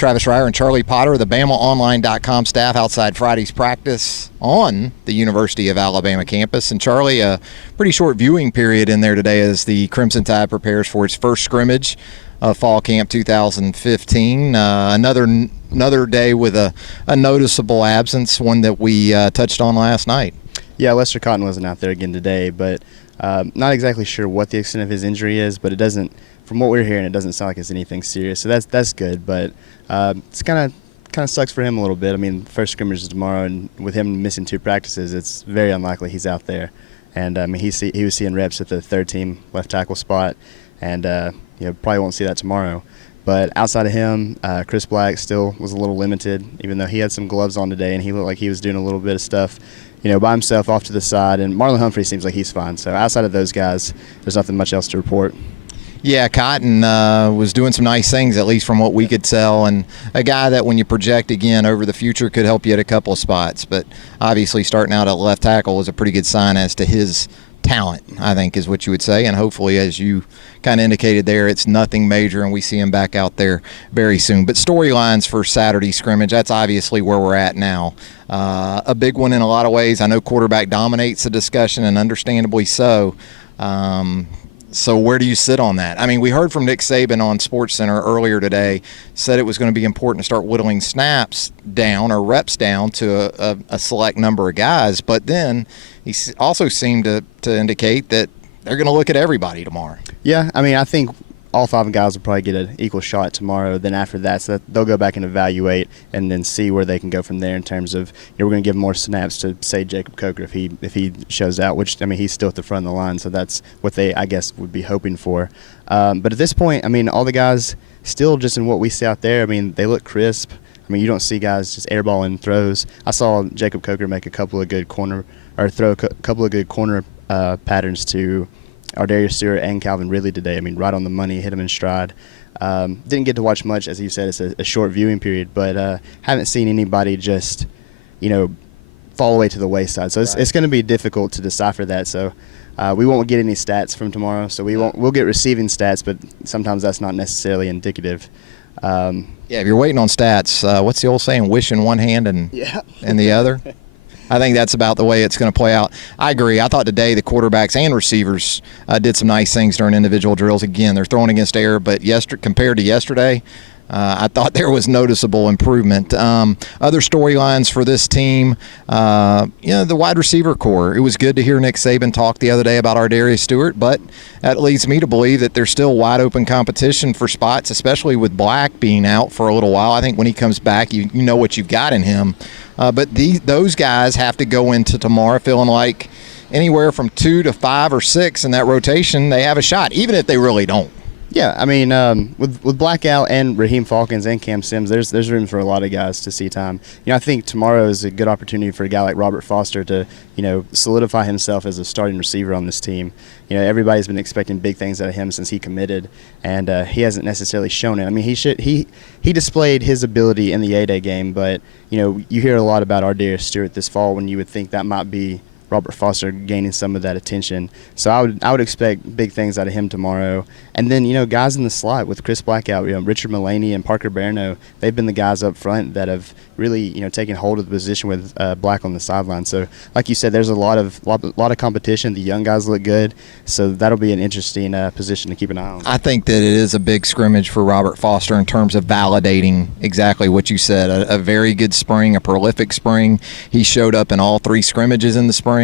Travis Reier and Charlie Potter, the BamaOnline.com staff outside Friday's practice on the University of Alabama campus. And Charlie, a pretty short viewing period in there today as the Crimson Tide prepares for its first scrimmage of Fall Camp 2015. Another day with a noticeable absence, one that we touched on last night. Yeah, Lester Cotton wasn't out there again today, but not exactly sure what the extent of his injury is, but it doesn't, from what we're hearing, it doesn't sound like it's anything serious. So that's good, but it's kind of sucks for him a little bit. I mean, first scrimmage is tomorrow, and with him missing 2 practices, it's very unlikely he's out there. And I mean, he was seeing reps at the third team left tackle spot, and probably won't see that tomorrow. But outside of him, Chris Black still was a little limited, even though he had some gloves on today, and he looked like he was doing a little bit of stuff, by himself off to the side. And Marlon Humphrey seems like he's fine. So outside of those guys, there's nothing much else to report. Yeah, Cotton was doing some nice things, at least from what we could tell, and a guy that when you project again over the future could help you at a couple of spots. But obviously starting out at left tackle is a pretty good sign as to his talent, I think, is what you would say. And hopefully, as you kind of indicated there, it's nothing major and we see him back out there very soon. But storylines for Saturday scrimmage, that's obviously where we're at now. A big one in a lot of ways. I know quarterback dominates the discussion, and understandably so. So where do you sit on that? I mean, we heard from Nick Saban on SportsCenter earlier today, said it was going to be important to start whittling snaps down or reps down to a select number of guys. But then he also seemed to indicate that they're going to look at everybody tomorrow. Yeah, I mean, I think all 5 guys will probably get an equal shot tomorrow. Then after that, so they'll go back and evaluate and then see where they can go from there in terms of, we're going to give more snaps to, say, Jacob Coker if he shows out, which, I mean, he's still at the front of the line, so that's what they, I guess, would be hoping for. But at this point, I mean, all the guys still just in what we see out there, I mean, they look crisp. I mean, you don't see guys just airballing throws. I saw Jacob Coker make a couple of good corner patterns to Ardarius Stewart and Calvin Ridley today. I mean, right on the money, hit him in stride. Didn't get to watch much, as you said. It's a short viewing period, but haven't seen anybody just, fall away to the wayside. So it's going to be difficult to decipher that. So we won't get any stats from tomorrow. So we'll get receiving stats, but sometimes that's not necessarily indicative. Yeah, if you're waiting on stats, what's the old saying? Wish in one hand and the other. I think that's about the way it's going to play out. I agree. I thought today the quarterbacks and receivers did some nice things during individual drills. Again, they're throwing against air, but compared to yesterday, I thought there was noticeable improvement. Other storylines for this team, the wide receiver core. It was good to hear Nick Saban talk the other day about Ardarius Stewart, but that leads me to believe that there's still wide open competition for spots, especially with Black being out for a little while. I think when he comes back, you know what you've got in him. But those guys have to go into tomorrow feeling like anywhere from 2 to 5 or 6 in that rotation, they have a shot, even if they really don't. Yeah, I mean, with Blackout and Raheem Falcons and Cam Sims, there's room for a lot of guys to see time. I think tomorrow is a good opportunity for a guy like Robert Foster to, solidify himself as a starting receiver on this team. Everybody's been expecting big things out of him since he committed, and he hasn't necessarily shown it. I mean, he displayed his ability in the A-Day game, but you hear a lot about Ardarius Stewart this fall when you would think that might be Robert Foster gaining some of that attention. So I would expect big things out of him tomorrow. And then, guys in the slot with Chris Blackout, Richard Mullaney and Parker Barno, they've been the guys up front that have really, taken hold of the position with Black on the sideline. So like you said, there's a lot of competition. The young guys look good. So that'll be an interesting position to keep an eye on. I think that it is a big scrimmage for Robert Foster in terms of validating exactly what you said. A very good spring, a prolific spring. He showed up in all 3 scrimmages in the spring.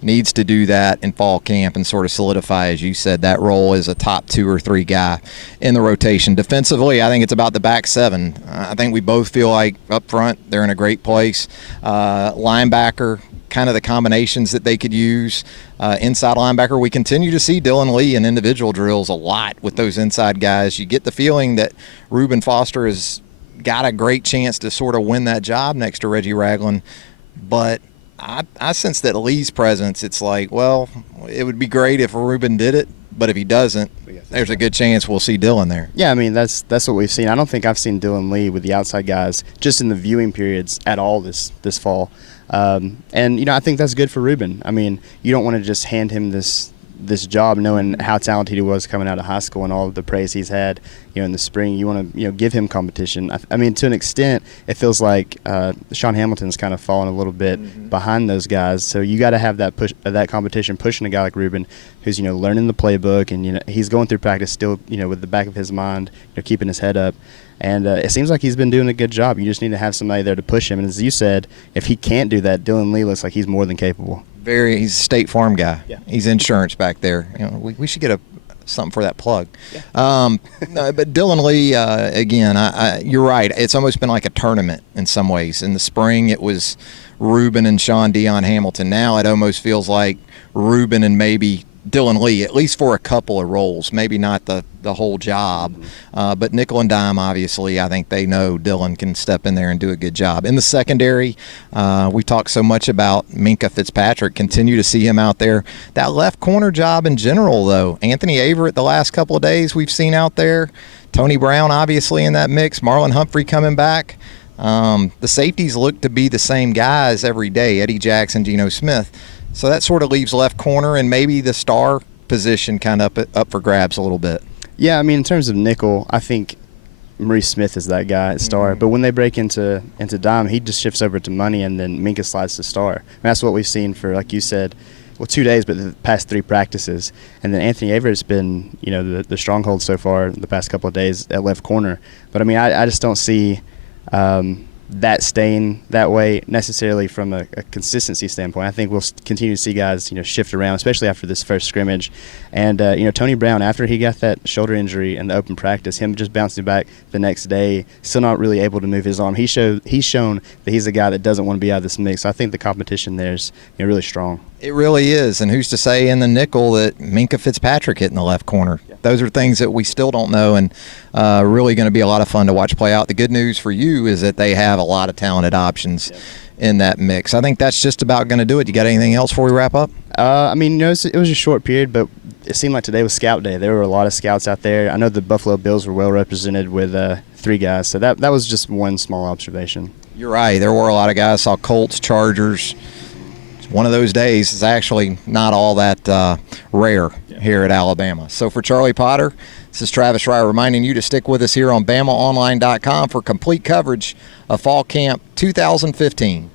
Needs to do that in fall camp and sort of solidify, as you said, that role as a top 2 or 3 guy in the rotation. Defensively, I think it's about the back 7. I think we both feel like up front they're in a great place. Linebacker, kind of the combinations that they could use. Inside linebacker, we continue to see Dylan Lee in individual drills a lot with those inside guys. You get the feeling that Reuben Foster has got a great chance to sort of win that job next to Reggie Ragland, but I sense that Lee's presence, it's like, well, it would be great if Reuben did it, but if he doesn't, there's a good chance we'll see Dylan there. Yeah, I mean, that's what we've seen. I don't think I've seen Dylan Lee with the outside guys just in the viewing periods at all this fall. And, I think that's good for Reuben. I mean, you don't want to just hand him this this job, knowing how talented he was coming out of high school and all of the praise he's had, in the spring. You want to, give him competition. I mean, to an extent, it feels like Sean Hamilton's kind of fallen a little bit behind those guys. So you got to have that push, that competition, pushing a guy like Ruben, who's learning the playbook, and he's going through practice still, with the back of his mind, keeping his head up. And it seems like he's been doing a good job. You just need to have somebody there to push him. And as you said, if he can't do that, Dylan Lee looks like he's more than capable. He's a State Farm guy. Yeah. He's insurance back there. We should get something for that plug. Yeah. No, but Dylan Lee, again, you're right. It's almost been like a tournament in some ways. In the spring, it was Ruben and Sean Dion Hamilton. Now it almost feels like Ruben and maybe Dylan Lee, at least for a couple of roles, maybe not the whole job, but nickel and dime, obviously, I think they know Dylan can step in there and do a good job. In the secondary, we talked so much about Minka Fitzpatrick, continue to see him out there. That left corner job in general, though, Anthony Averett the last couple of days we've seen out there, Tony Brown obviously in that mix, Marlon Humphrey coming back. The safeties look to be the same guys every day, Eddie Jackson, Geno Smith. So that sort of leaves left corner and maybe the star position kind of up for grabs a little bit. Yeah, I mean, in terms of nickel, I think Maurice Smith is that guy at star. Mm-hmm. But when they break into dime, he just shifts over to money, and then Minka slides to star. And that's what we've seen for, like you said, 2 days, but the past 3 practices. And then Anthony Averett's been, the stronghold so far the past couple of days at left corner. But, I mean, I just don't see that staying that way necessarily from a consistency standpoint. I think we'll continue to see guys, shift around, especially after this first scrimmage. And, Tony Brown, after he got that shoulder injury in the open practice, him just bouncing back the next day, still not really able to move his arm. He's shown that he's a guy that doesn't want to be out of this mix. So I think the competition there is really strong. It really is. And who's to say in the nickel that Minka Fitzpatrick hit in the left corner? Yeah. Those are things that we still don't know, and really going to be a lot of fun to watch play out. The good news for you is that they have a lot of talented options in that mix. I think that's just about going to do it. You got anything else before we wrap up? I mean, it was a short period, but it seemed like today was Scout Day. There were a lot of scouts out there. I know the Buffalo Bills were well represented with 3 guys, so that was just one small observation. You're right. There were a lot of guys. Saw Colts, Chargers. One of those days is actually not all that rare here at Alabama. So for Charlie Potter, this is Travis Reier reminding you to stick with us here on BamaOnline.com for complete coverage of Fall Camp 2015.